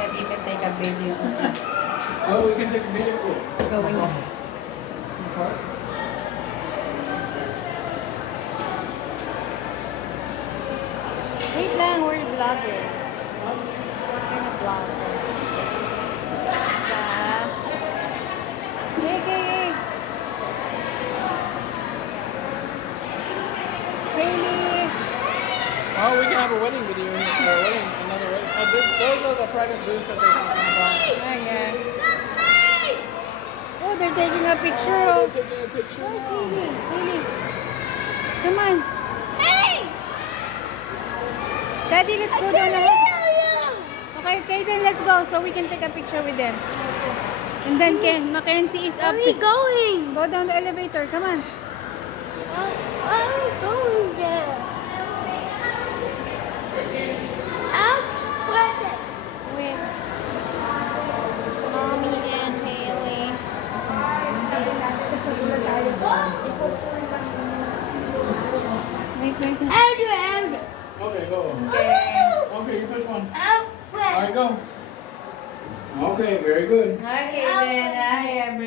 can't even take a video. Oh, we can take a video. Going on. Wait lang, we're vlogging. We're gonna vlog. Okay. Hailey. Oh, we can have a wedding video here. Or a wedding, another wedding. Oh, those are the private booths that they're talking about. Oh, yeah. Oh, they're taking a picture. Oh, of... they're taking a picture Oh, now. Hailey. Come on. Hey! Daddy, let's go down the Okay, then let's go so we can take a picture with them. And then Mackenzie is up. Where are we going? Go down the elevator. Come on. Where are we going there? Up With Mommy and Haley. Wait. Andrew. Okay, go. Okay, you push one. Up All right, go. Okay, very good. Okay, then.